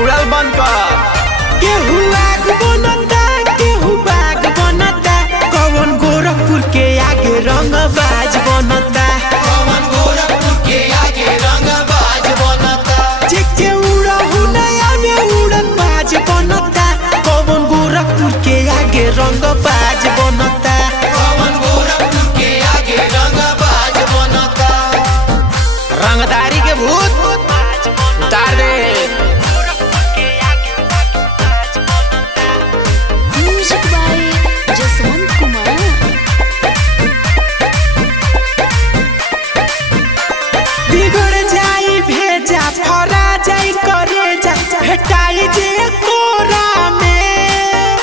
उड़ल बंद कर। केहू आग बनता केहू बाग बनता, कौन गोरखपुर के आगे रंगबाज बनता, कौन गोरखपुर के आगे रंगबाज बनता, जेके उड़हु नया में उड़न बाज बनता, कौन गोरखपुर के आगे रंगबाज बनता, कौन गोरखपुर के आगे रंगबाज बनता। रंगदारी के भूत उतार दे। Music by Jaswant Kumar. बिगड़ जाई भेजा फरा जाई करे जा, भेटाई जे कोरा में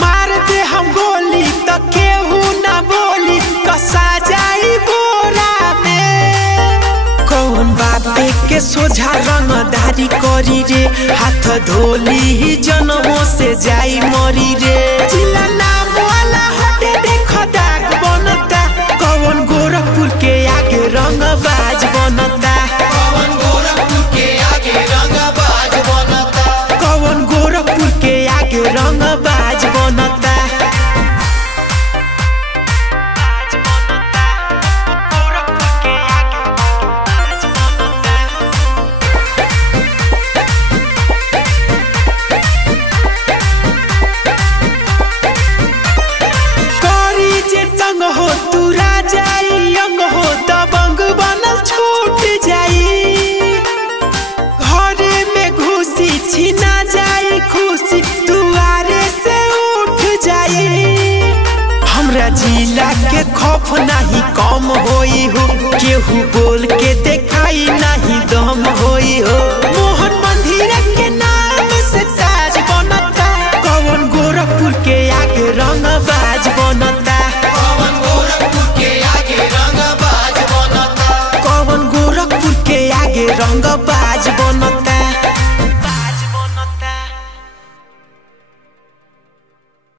मार दे हम गोली तो केहू ना बोली, कसा जाई बोरा में। कौन बापे के सोझा रंगदारी करी रे, हाथ धोली ही जन्मों से जाई मरी रे। जिला नाम वाला हटे देख दाग बनता, कौन गोरखपुर के आगे रंगबाज बनता, कौन गोरखपुर के आगे रंगबाज बनता, कौन गोरखपुर के आगे रंगबाज बनता। करी जे तंग हो तू राजाई अंग हो, दबंग बनल छूट जाई, घरे में घुसी छीना जाई खुशी, दुआरे से उठ जाई। हमरा जिला के खौफ नहीं कम होई हो, केहू बोल